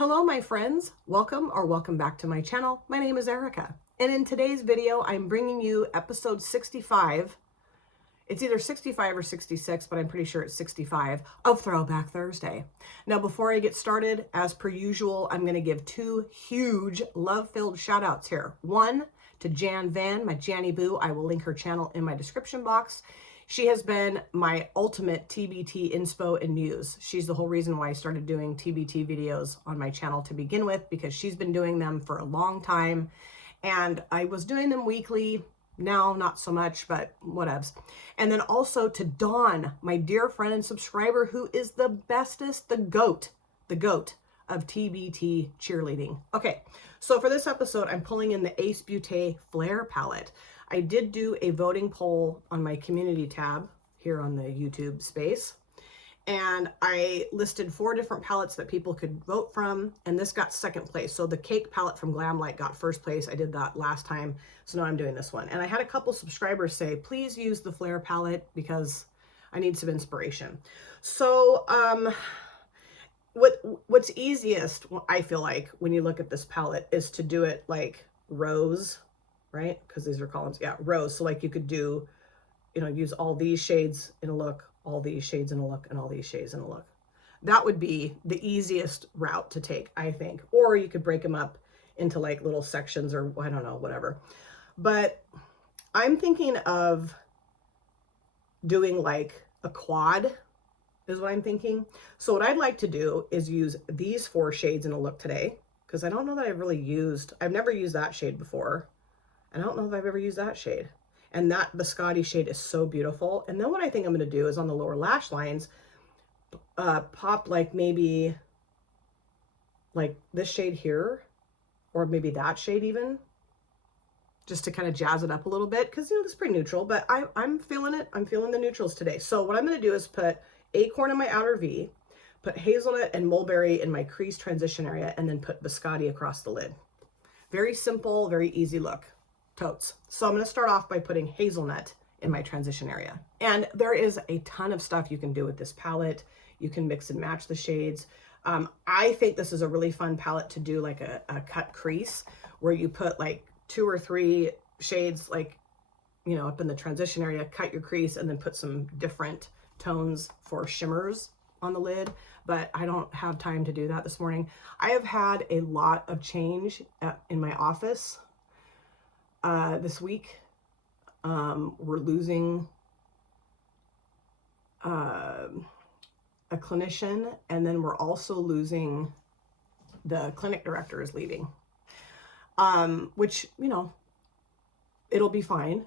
Hello, my friends. Welcome back to my channel. My name is Erica, and in today's video, I'm bringing you episode 65. It's either 65 or 66, but I'm pretty sure it's 65 of Throwback Thursday. Now, before I get started, as per usual, I'm going to give two huge love-filled shout-outs here. One to Jan Van, my Janny Boo. I will link her channel in my description box. She has been my ultimate TBT inspo and muse. She's the whole reason why I started doing TBT videos on my channel to begin with, because she's been doing them for a long time. And I was doing them weekly. Now, not so much, but whatevs. And then also to Dawn, my dear friend and subscriber, who is the bestest, the goat of TBT cheerleading. Okay, so for this episode, I'm pulling in the Ace Beaute Flair palette. I did do a voting poll on my community tab here on the YouTube space, and I listed 4 different palettes that people could vote from, and this got second place. So the cake palette from Glamlight got first place. I did that last time, so now I'm doing this one. And I had a couple subscribers say, please use the Flair palette because I need some inspiration. So what's easiest, I feel like, when you look at this palette is to do it like rows, right? Because these are columns. Yeah, rows. So like you could do, use all these shades in a look, all these shades in a look, and all these shades in a look. That would be the easiest route to take, I think. Or you could break them up into like little sections, or I don't know, whatever. But I'm thinking of doing like a quad is what I'm thinking. So what I'd like to do is use these 4 shades in a look today, because I don't know that I've never used that shade before. I don't know if I've ever used that shade. And that biscotti shade is so beautiful. And then what I think I'm going to do is on the lower lash lines, pop like maybe like this shade here, or maybe that shade even, just to kind of jazz it up a little bit. Because, it's pretty neutral, but I'm feeling it. I'm feeling the neutrals today. So what I'm going to do is put Acorn in my outer V, put Hazelnut and Mulberry in my crease transition area, and then put biscotti across the lid. Very simple, very easy look. Totes. So I'm going to start off by putting Hazelnut in my transition area. And there is a ton of stuff you can do with this palette. You can mix and match the shades. I think this is a really fun palette to do like a cut crease, where you put like 2 or 3 shades like, up in the transition area, cut your crease, and then put some different tones for shimmers on the lid. But I don't have time to do that this morning. I have had a lot of change in my office this week. We're losing a clinician, and then we're also losing the clinic director is leaving, which, it'll be fine.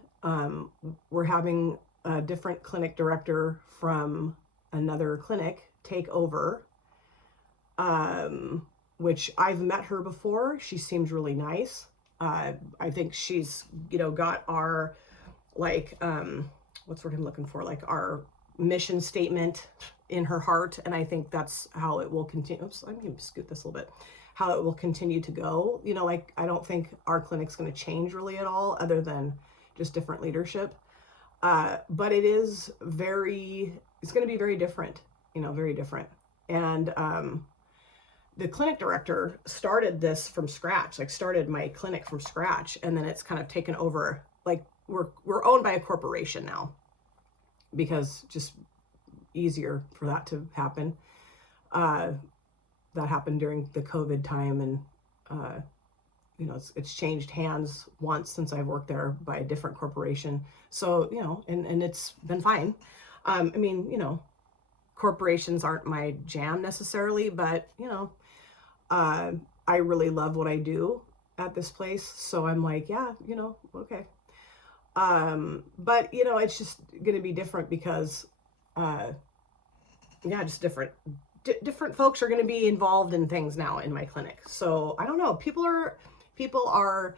We're having a different clinic director from another clinic take over, which I've met her before. She seems really nice. I think she's, got our, like, what's the word I'm looking for? Like our mission statement in her heart. And I think that's how it will continue. Oops, I'm going to scoot this a little bit. How it will continue to go. Like, I don't think our clinic's going to change really at all, other than just different leadership. But it is it's going to be very different, very different. And, the clinic director started this from scratch, like started my clinic from scratch. And then it's kind of taken over. Like we're owned by a corporation now, because just easier for that to happen. That happened during the COVID time. And, it's changed hands once since I've worked there by a different corporation. So, and it's been fine. I mean, corporations aren't my jam necessarily, but, I really love what I do at this place. So I'm like, yeah, okay. But, it's just going to be different because, just different. Different folks are going to be involved in things now in my clinic. So I don't know. People are,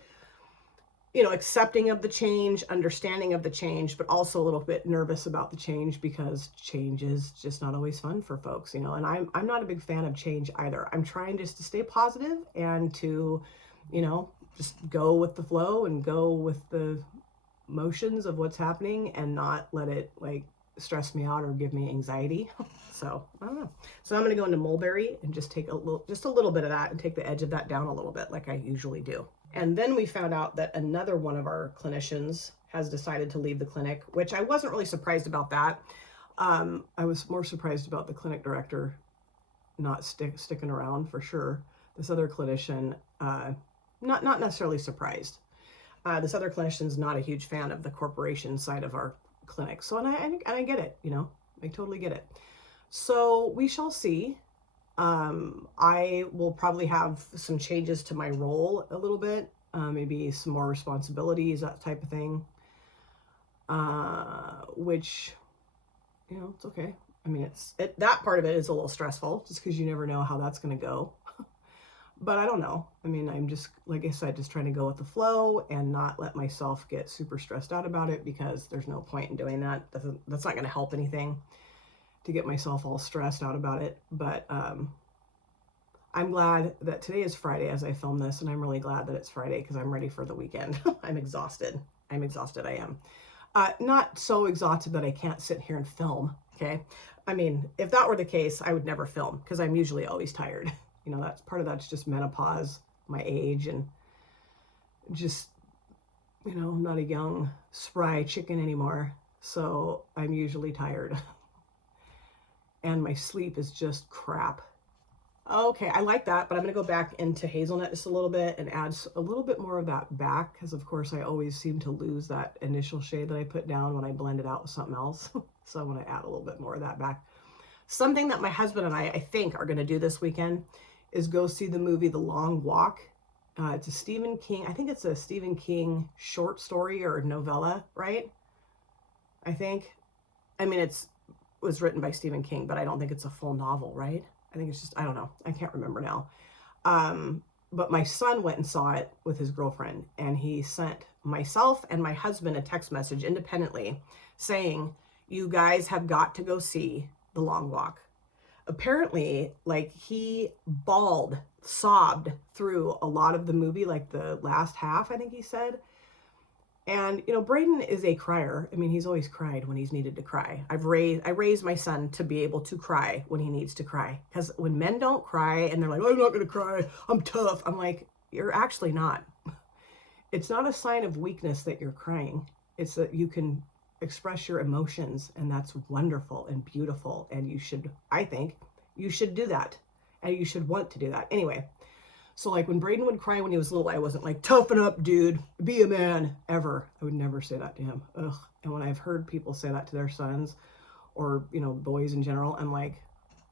accepting of the change, understanding of the change, but also a little bit nervous about the change, because change is just not always fun for folks, and I'm not a big fan of change either. I'm trying just to stay positive and to, just go with the flow and go with the motions of what's happening, and not let it like stress me out or give me anxiety. So I don't know. So I'm going to go into mulberry and just take just a little bit of that and take the edge of that down a little bit like I usually do. And then we found out that another one of our clinicians has decided to leave the clinic, which I wasn't really surprised about that. I was more surprised about the clinic director not sticking around for sure. This other clinician, not necessarily surprised. This other clinician's not a huge fan of the corporation side of our clinic. So, and I get it, you know, I totally get it. So we shall see. I will probably have some changes to my role a little bit, maybe some more responsibilities, that type of thing, which, you know, it's okay. I mean, that part of it is a little stressful just because you never know how that's going to go. But I don't know. I mean, I'm just, like I said, just trying to go with the flow and not let myself get super stressed out about it, because there's no point in doing that. That's not going to help anything to get myself all stressed out about it. But I'm glad that today is Friday as I film this, and I'm really glad that it's Friday because I'm ready for the weekend. I'm exhausted. I am. Not so exhausted that I can't sit here and film, okay? I mean, if that were the case, I would never film because I'm usually always tired. You know, that's just menopause, my age, and just, you know, I'm not a young, spry chicken anymore. So I'm usually tired. And my sleep is just crap. Okay, I like that, but I'm going to go back into hazelnut just a little bit and add a little bit more of that back, because of course I always seem to lose that initial shade that I put down when I blend it out with something else. So I want to add a little bit more of that back. Something that my husband and I think are going to do this weekend is go see the movie The Long Walk. It's a Stephen King, I think it's a Stephen King short story or novella, right? I think. I mean, it was written by Stephen King, but I don't think it's a full novel, right? I think it's just, I don't know. I can't remember now. But my son went and saw it with his girlfriend, and he sent myself and my husband a text message independently saying, you guys have got to go see The Long Walk. Apparently, like, he sobbed through a lot of the movie, like the last half, I think he said. And, you know, Braden is a crier. I mean, he's always cried when he's needed to cry. I raised my son to be able to cry when he needs to cry. Because when men don't cry and they're like, I'm not going to cry, I'm tough. I'm like, you're actually not. It's not a sign of weakness that you're crying. It's that you can express your emotions, and that's wonderful and beautiful. And you should, I think, you should do that. And you should want to do that. Anyway. So like when Braden would cry when he was little, I wasn't like, toughen up, dude, be a man, ever. I would never say that to him. Ugh. And when I've heard people say that to their sons or, you know, boys in general, I'm like,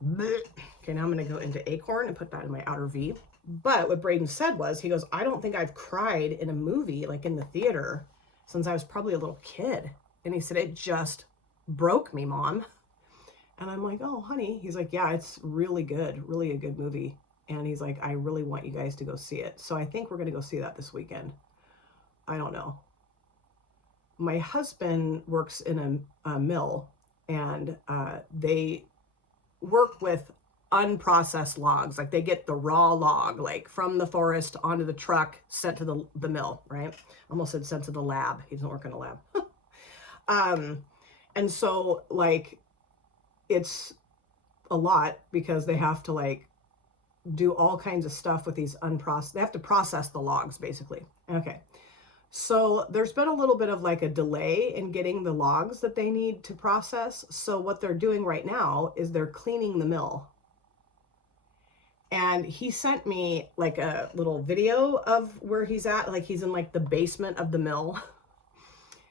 bleh. Okay, now I'm going to go into Acorn and put that in my outer V. But what Braden said was, he goes, I don't think I've cried in a movie, like in the theater, since I was probably a little kid. And he said, it just broke me, Mom. And I'm like, oh, honey. He's like, yeah, it's really good. Really a good movie. And he's like, I really want you guys to go see it. So I think we're going to go see that this weekend. I don't know. My husband works in a mill, and they work with unprocessed logs. Like, they get the raw log, like from the forest onto the truck, sent to the mill, right? Almost said sent to the lab. He doesn't work in a lab. And so, like, it's a lot because they have to, like, do all kinds of stuff with these they have to process the logs, basically. Okay. So there's been a little bit of like a delay in getting the logs that they need to process. So what they're doing right now is they're cleaning the mill. And he sent me like a little video of where he's at. Like, he's in like the basement of the mill.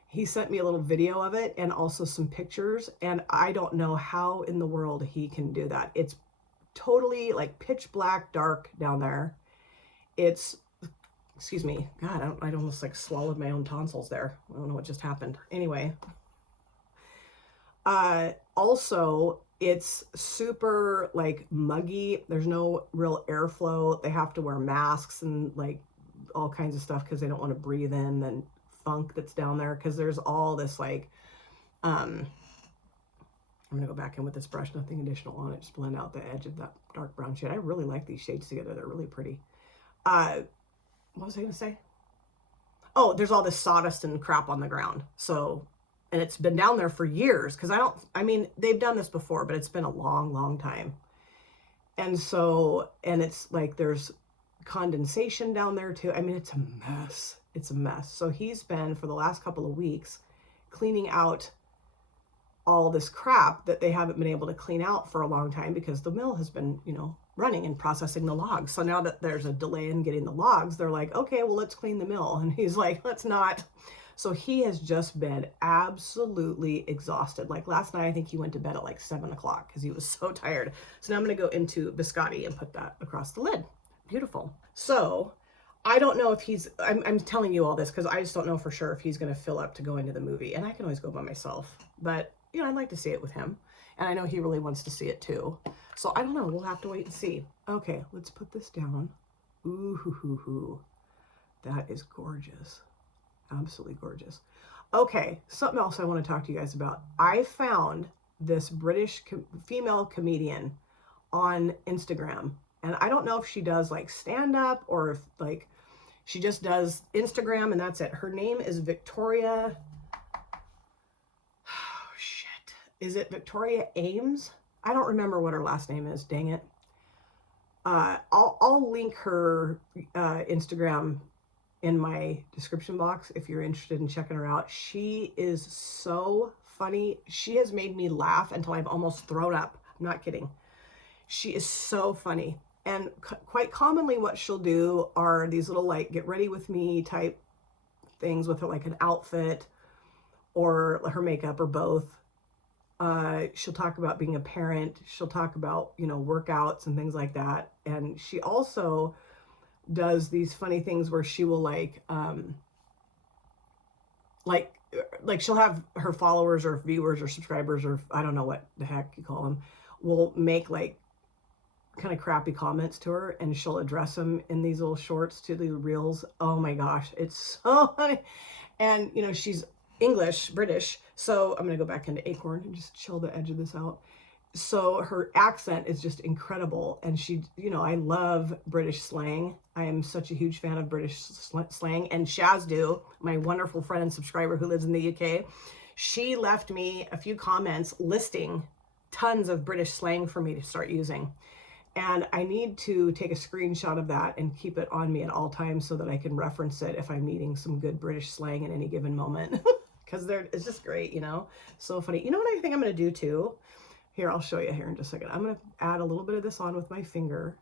He sent me a little video of it and also some pictures. And I don't know how in the world he can do that. It's totally like pitch black dark down there. It's, excuse me, God, I almost like swallowed my own tonsils there. I don't know what just happened. Anyway, also it's super like muggy. There's no real airflow. They have to wear masks and like all kinds of stuff because they don't want to breathe in the funk that's down there, because there's all this like I'm going to go back in with this brush, nothing additional on it, just blend out the edge of that dark brown shade. I really like these shades together. They're really pretty. What was I going to say? Oh, there's all this sawdust and crap on the ground. So and it's been down there for years. Cause I mean, they've done this before, but it's been a long, long time. And so, and it's like, there's condensation down there too. I mean, it's a mess. It's a mess. So he's been, for the last couple of weeks, cleaning out all this crap that they haven't been able to clean out for a long time because the mill has been, you know, running and processing the logs. So now that there's a delay in getting the logs, they're like, okay, well, let's clean the mill. And he's like, let's not. So he has just been absolutely exhausted. Like last night, I think he went to bed at like 7 o'clock because he was so tired. So now I'm going to go into biscotti and put that across the lid. Beautiful. So I don't know if he's, I'm telling you all this because I just don't know for sure if he's going to fill up to go into the movie. And I can always go by myself, but you know, I'd like to see it with him. And I know he really wants to see it too. So I don't know. We'll have to wait and see. Okay, let's put this down. Ooh, hoo, hoo, hoo. That is gorgeous. Absolutely gorgeous. Okay, something else I want to talk to you guys about. I found this British female comedian on Instagram. And I don't know if she does like stand-up or if like she just does Instagram and that's it. Her name is Victoria. Is it Victoria Ames? I don't remember what her last name is. Dang it. I'll link her Instagram in my description box if you're interested in checking her out. She is so funny. She has made me laugh until I've almost thrown up. I'm not kidding. She is so funny. And quite commonly what she'll do are these little like get ready with me type things with her, like an outfit or her makeup or both. She'll talk about being a parent. She'll talk about, you know, workouts and things like that. And she also does these funny things where she will like she'll have her followers or viewers or subscribers or I don't know what the heck you call them, will make like kind of crappy comments to her and she'll address them in these little shorts to the reels. Oh my gosh, it's so funny. And, you know, she's English, British. So I'm going to go back into Acorn and just chill the edge of this out. So her accent is just incredible. And she, you know, I love British slang. I am such a huge fan of British slang. And Shazdu, my wonderful friend and subscriber who lives in the UK, she left me a few comments listing tons of British slang for me to start using. And I need to take a screenshot of that and keep it on me at all times so that I can reference it if I'm meeting some good British slang in any given moment. Because it's just great, you know? So funny. You know what I think I'm going to do too? Here, I'll show you here in just a second. I'm going to add a little bit of this on with my finger.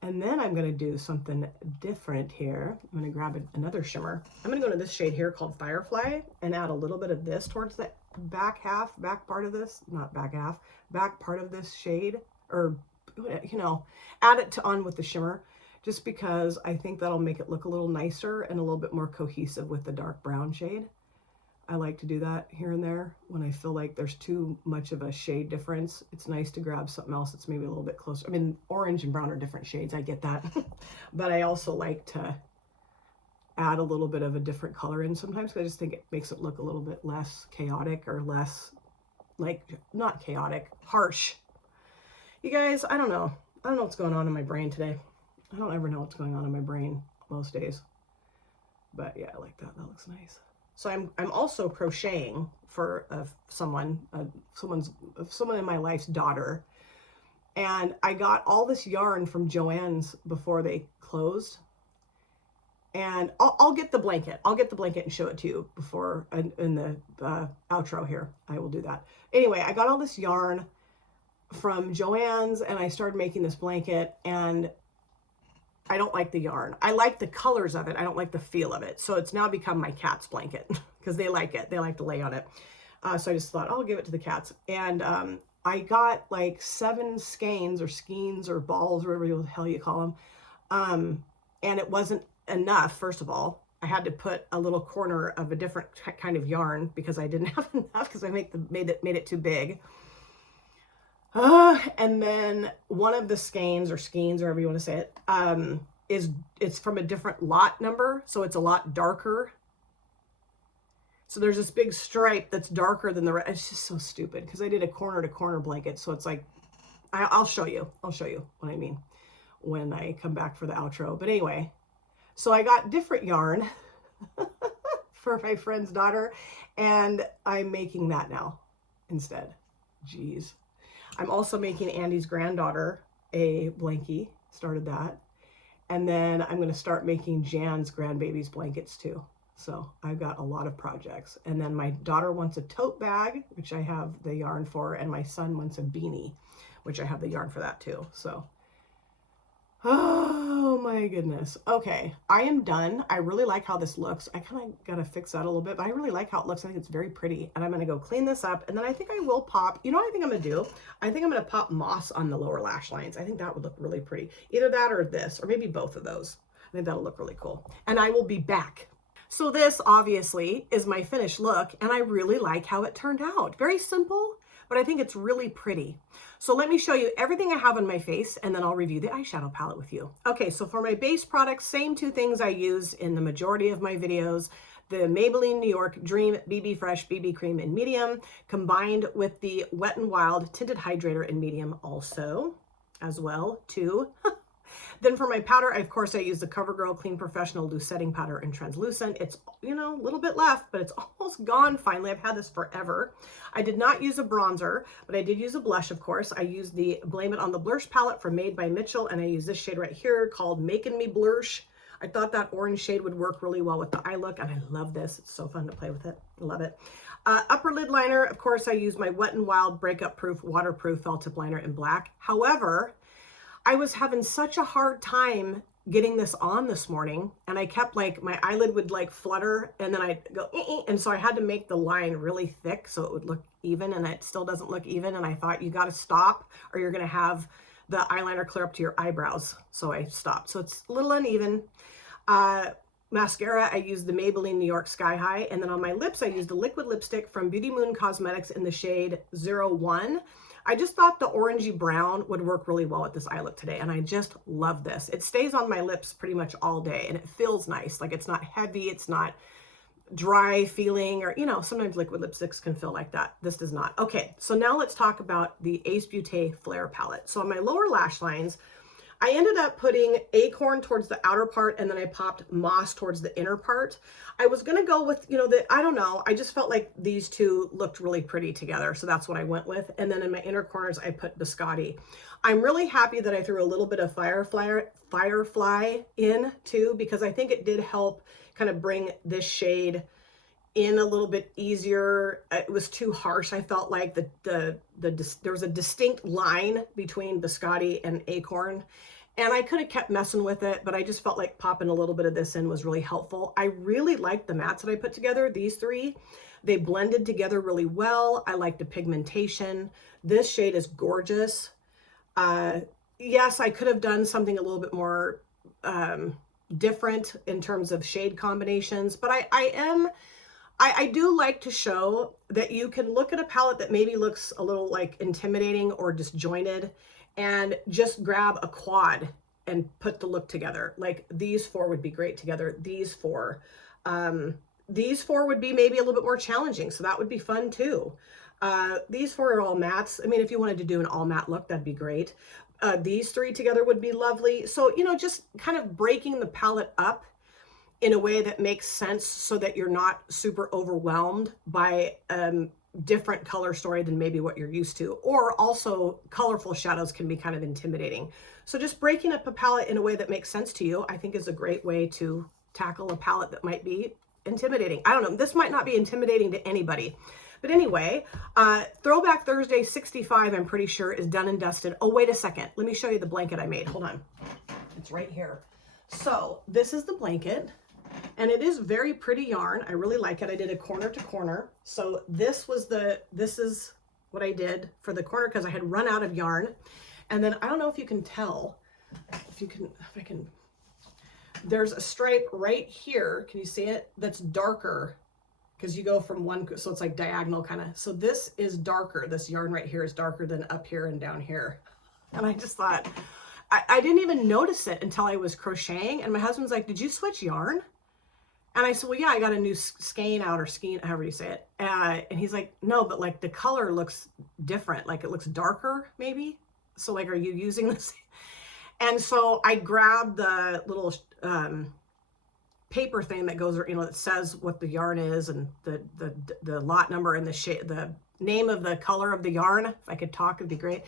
And then I'm going to do something different here. I'm going to grab another shimmer. I'm going to go to this shade here called Firefly and add a little bit of this towards the back part of this. Not back half. Back part of this shade. Or, you know, add it on with the shimmer. Just because I think that'll make it look a little nicer and a little bit more cohesive with the dark brown shade. I like to do that here and there when I feel like there's too much of a shade difference. It's nice to grab something else that's maybe a little bit closer. I mean, orange and brown are different shades. I get that. But I also like to add a little bit of a different color in sometimes because I just think it makes it look a little bit less chaotic or less, like, not chaotic, harsh. You guys, I don't know. I don't know what's going on in my brain today. I don't ever know what's going on in my brain most days. But yeah, I like that. That looks nice. So I'm also crocheting for someone in my life's daughter. And I got all this yarn from Joann's before they closed. And I'll get the blanket. I'll get the blanket and show it to you before in the outro here. I will do that. Anyway, I got all this yarn from Joann's and I started making this blanket and I don't like the yarn. I like the colors of it. I don't like the feel of it. So it's now become my cat's blanket because they like it. They like to lay on it. So I just thought, I'll give it to the cats. And I got like 7 skeins or skeins or balls, or whatever the hell you call them. And it wasn't enough, first of all. I had to put a little corner of a different kind of yarn because I didn't have enough because I made it too big. And then one of the skeins or however you want to say it, it's from a different lot number. So it's a lot darker. So there's this big stripe that's darker than the rest. It's just so stupid because I did a corner to corner blanket. So it's like, I'll show you what I mean when I come back for the outro. But anyway, so I got different yarn for my friend's daughter, and I'm making that now instead. Jeez. I'm also making Andy's granddaughter a blankie, started that. And then I'm going to start making Jan's grandbaby's blankets too. So I've got a lot of projects. And then my daughter wants a tote bag, which I have the yarn for, and my son wants a beanie, which I have the yarn for that too. So, oh my goodness. Okay, I am done. I really like how this looks. I kind of got to fix that a little bit, but I really like how it looks. I think it's very pretty. And I'm going to go clean this up. And then I think I will pop, you know what I think I'm going to do? I think I'm going to pop moss on the lower lash lines. I think that would look really pretty. Either that or this, or maybe both of those. I think that'll look really cool. And I will be back. So this obviously is my finished look, and I really like how it turned out. Very simple, but I think it's really pretty. So let me show you everything I have on my face, and then I'll review the eyeshadow palette with you. Okay, so for my base products, same two things I use in the majority of my videos. The Maybelline New York Dream BB Fresh BB Cream in medium, combined with the Wet n Wild Tinted Hydrator in medium also, as well, too. Then for my powder, of course, I use the CoverGirl Clean Professional Loose Setting Powder in Translucent. It's, you know, a little bit left, but it's almost gone finally. I've had this forever. I did not use a bronzer, but I did use a blush, of course. I used the Blame It on the Blush palette from Made by Mitchell, and I use this shade right here called Making Me Blush. I thought that orange shade would work really well with the eye look, and I love this. It's so fun to play with it. I love it. Upper lid liner, of course, I use my Wet n Wild Breakup Proof Waterproof Felt Tip Liner in black. However, I was having such a hard time getting this on this morning, and I kept like, my eyelid would like flutter, and then I'd go, and so I had to make the line really thick so it would look even, and it still doesn't look even, and I thought you got to stop or you're going to have the eyeliner clear up to your eyebrows. So I stopped. So it's a little uneven. Mascara, I used the Maybelline New York Sky High, and then on my lips, I used the liquid lipstick from Beauty Moon Cosmetics in the shade 01. I just thought the orangey brown would work really well with this eye look today, and I just love this. It stays on my lips pretty much all day, and it feels nice. Like, it's not heavy, it's not dry feeling, or, you know, sometimes liquid lipsticks can feel like that. This does not. Okay, so now let's talk about the Ace Beaute Flair palette. So on my lower lash lines, I ended up putting Acorn towards the outer part, and then I popped Moss towards the inner part. I was going to go with, you know, I don't know, I just felt like these two looked really pretty together, so that's what I went with. And then in my inner corners, I put Biscotti. I'm really happy that I threw a little bit of Firefly in too, because I think it did help kind of bring this shade in a little bit easier. It was too harsh. I felt like there was a distinct line between Biscotti and Acorn, and I could have kept messing with it, but I just felt like popping a little bit of this in was really helpful. I really liked the mattes that I put together, these three. They blended together really well. I like the pigmentation. This shade is gorgeous. Yes, I could have done something a little bit more different in terms of shade combinations, but I do like to show that you can look at a palette that maybe looks a little like intimidating or disjointed and just grab a quad and put the look together. Like, these four would be great together. These four would be maybe a little bit more challenging, so that would be fun too. These four are all mattes. I mean, if you wanted to do an all matte look, that'd be great. These three together would be lovely. So, you know, just kind of breaking the palette up in a way that makes sense so that you're not super overwhelmed by different color story than maybe what you're used to. Or also, colorful shadows can be kind of intimidating. So just breaking up a palette in a way that makes sense to you, I think, is a great way to tackle a palette that might be intimidating. I don't know, this might not be intimidating to anybody. But anyway, Throwback Thursday 65, I'm pretty sure, is done and dusted. Oh, wait a second. Let me show you the blanket I made. Hold on. It's right here. So this is the blanket. And it is very pretty yarn. I really like it. I did a corner to corner. So this is what I did for the corner because I had run out of yarn. And then I don't know if you can tell, there's a stripe right here. Can you see it? That's darker because you go from one, so it's like diagonal kind of. So this is darker. This yarn right here is darker than up here and down here. And I just thought, I didn't even notice it until I was crocheting. And my husband's like, did you switch yarn? And I said, well, yeah, I got a new skein out, or skein, however you say it. And he's like, no, but like the color looks different. Like it looks darker maybe. So like, are you using this? And so I grabbed the little paper thing that goes, you know, that says what the yarn is and the lot number and the name of the color of the yarn. If I could talk, it'd be great.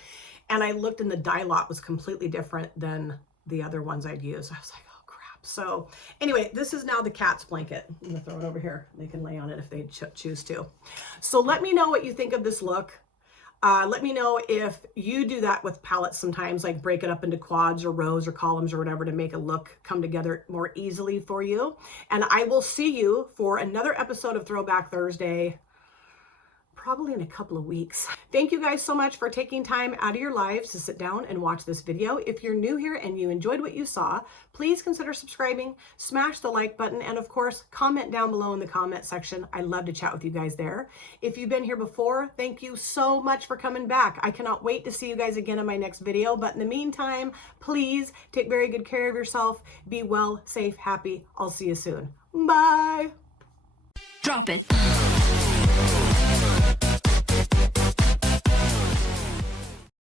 And I looked and the dye lot was completely different than the other ones I'd use. I was like, oh crap. So anyway, this is now the cat's blanket. I'm gonna throw it over here. They can lay on it if they choose to. So let me know what you think of this look. Let me know if you do that with palettes sometimes, like break it up into quads or rows or columns or whatever to make a look come together more easily for you. And I will see you for another episode of Throwback Thursday, probably in a couple of weeks. Thank you guys so much for taking time out of your lives to sit down and watch this video. If you're new here and you enjoyed what you saw, please consider subscribing, smash the like button, and of course, comment down below in the comment section. I love to chat with you guys there. If you've been here before, thank you so much for coming back. I cannot wait to see you guys again in my next video. But in the meantime, please take very good care of yourself. Be well, safe, happy. I'll see you soon. Bye. Drop it.